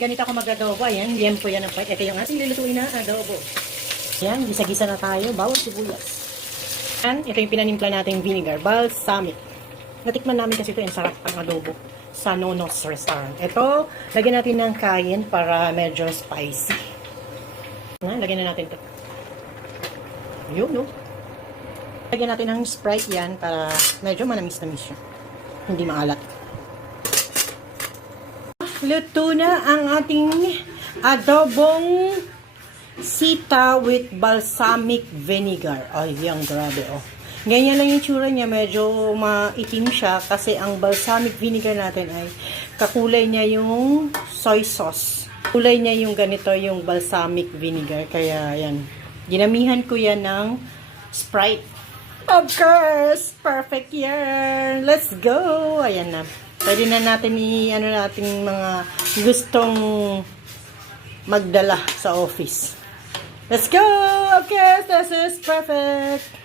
ganito ako mag-adobo. Ayan, liempo yan ang part. Ito yung ating lulutuin na adobo. Ayan, gisa-gisa na tayo. Bawang sibuyas. Ayan, ito yung pinanimpla nating vinegar. Balsamic. Natikman namin kasi ito yung sarap ang adobo sa Nono's Restaurant. Ito, lagyan natin ng kayin para medyo spicy. Lagyan na natin ito. Yun, no? Lagyan natin ng Sprite yan para medyo manamis-namis siya. Hindi maalat. Luto na ang ating adobong sita with balsamic vinegar. Ay, yung grabe, oh. Ganyan lang yung tsura niya. Medyo maitim siya kasi ang balsamic vinegar natin ay kakulay niya yung soy sauce. Kulay niya yung ganito, yung balsamic vinegar. Kaya, yan. Ginamihan ko yan ng Sprite. Of course! Perfect yan! Let's go! Ayan na. Pwede na natin ano natin mga gustong magdala sa office. Let's go! Of course, this is perfect!